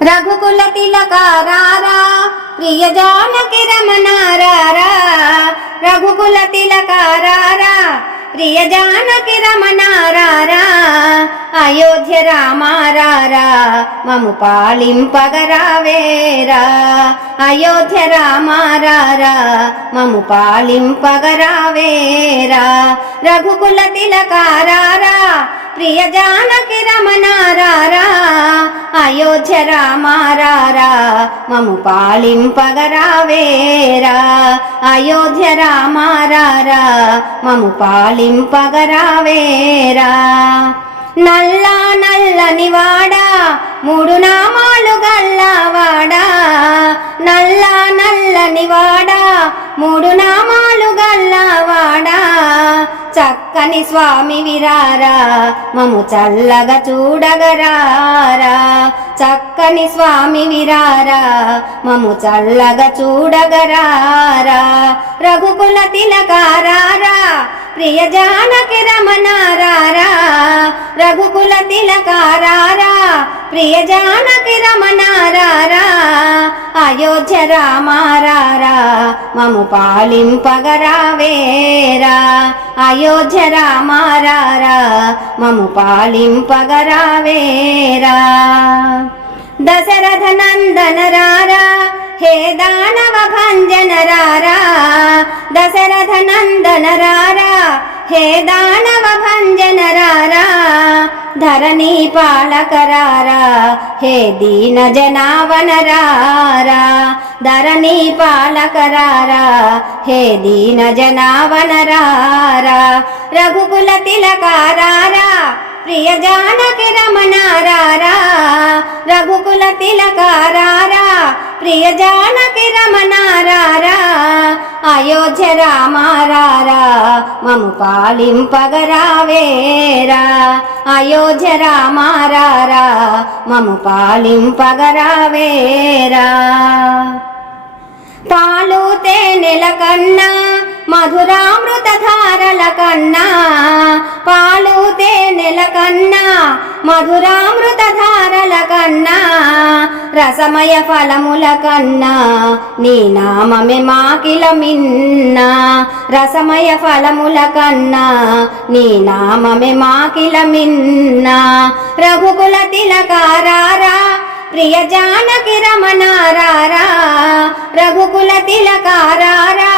రఘుకుల తిలకారారా ప్రియ జానకి రమణారారా రఘుకుల తిలకారారా ప్రియ జానకి రమణారారా అయోధ్య రామారారా మము పాలింపగరావేరా అయోధ్య రామారారా మము పాలింపగరావేరా రఘుకుల తిలకారారా ప్రియ జానకి రమణారారా అయోధ్య రామారారా మము పాలింపగరావేరా అయోధ్య రామారారా మము పాలింపగరావేరా నల్ల నల్లని వాడా మూడు నామాలు గల్లవాడా నల్ల నల్లని వాడా మూడు నామాలు గల్లవాడా చక్కని స్వామి విరారా మము చల్లగా చూడగరారా చక్కని స్వామి విరారా మము చల్లగా చూడగరారా రఘుకుల తిలకారారా ప్రియ జానకి రమణారారా రఘుకుల తిలకారారా ప్రియ జానకి రమణారారా అయోధ్య రామారారా మము పాలింపగరావేరా అయోధ్య రామారారా మము పాలింపగరావేరా దశరథ నందన రారా హే దానవ భంజన రారా దశరథ నందన రారా హే దానవ భంజన రారా ధరణి పాలకరారా హే దీన జనావన రారా ధరణి పాలకరారా హే దీన జనావన రారా రఘుకుల తిలకారారా ప్రియ జానకి రమణారారా రఘుకుల తిలకారారా ప్రియ జానకి రమణారారా అయోధ్య రామారారా మము పాలింపగరావేరా అయోధ్య రామారారా మము పాలింపగరావేరా పాలు తేనెల కన్నా మధురామృత ధారల కన్నా పాలు తేనెల కన్నా మధురామృత ధారల కన్నా రసమయ ఫలముల కన్నా నీ నామమే మాకిల మిన్నా రసమయ ఫలముల కన్నా నీ నామమే మాకిల మిన్నా రఘుకుల తిలకారారా ప్రియ జానకి రమణారారా రఘుకుల తిలకారారా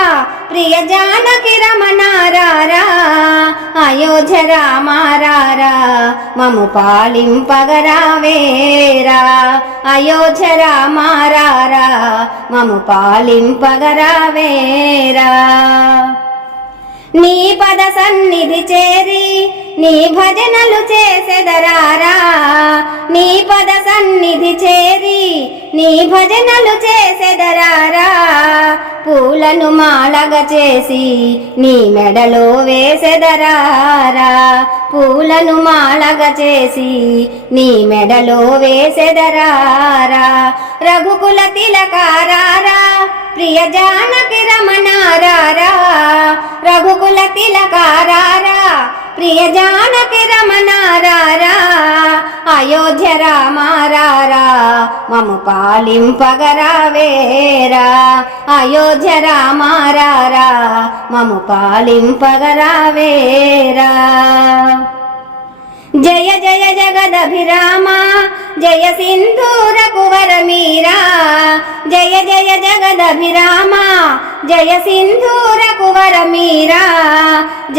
ప్రియ జానకి రమణారారా అయోధ్య రామారారా మము పాలింపగరావేరా అయోధ్య రామారారా మము పాలింపగరావేరా నీ పద సన్నిధి చేరి నీ భజనలు చేసెదరారా నీ పద సన్నిధి చేరి నీ భజనలు చేసెదరారా పూలను మాలగా చేసి నీ మెడలో వేసెదరారా పూలను మాలగా చేసి నీ మెడలో వేసెదరారా రఘుకుల తిలకారారా ప్రియ జానకి రమణారారా రఘుకుల తిలకారారా ప్రియ జానకి రమణారారా అయోధ్య రామారారా మము పాలింపగరావేరా అయోధ్య రామారారా మము పాలింపగరావేరా జయ జయ జగదభిరామ జయ సింధూర కువర మీరా జయ జయ జగదభిరామ జయ సింధూర కువర మీరా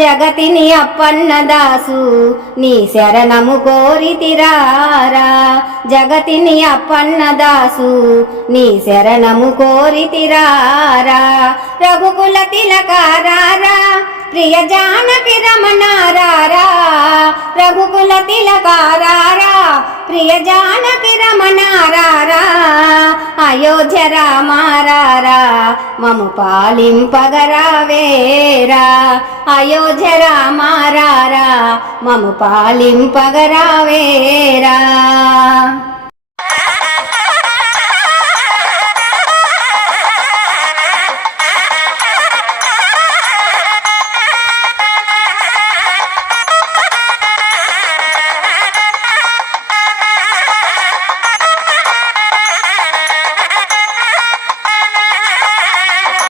జగతిని అప్పన్న దాసు నీ శరణము కోరితిరారా జగతిని అప్పన్న దాసు నీ శరణము కోరితిరారా రఘుకుల తిలకారారా ప్రియ జానకి రమణారారా రఘుకుల తిలకారారా ప్రియ జానకి రమణారారా అయోధ్య రామారారా మము పాలింపగరావేరా అయోధ్య రామారారా మము పాలింపగరావేరా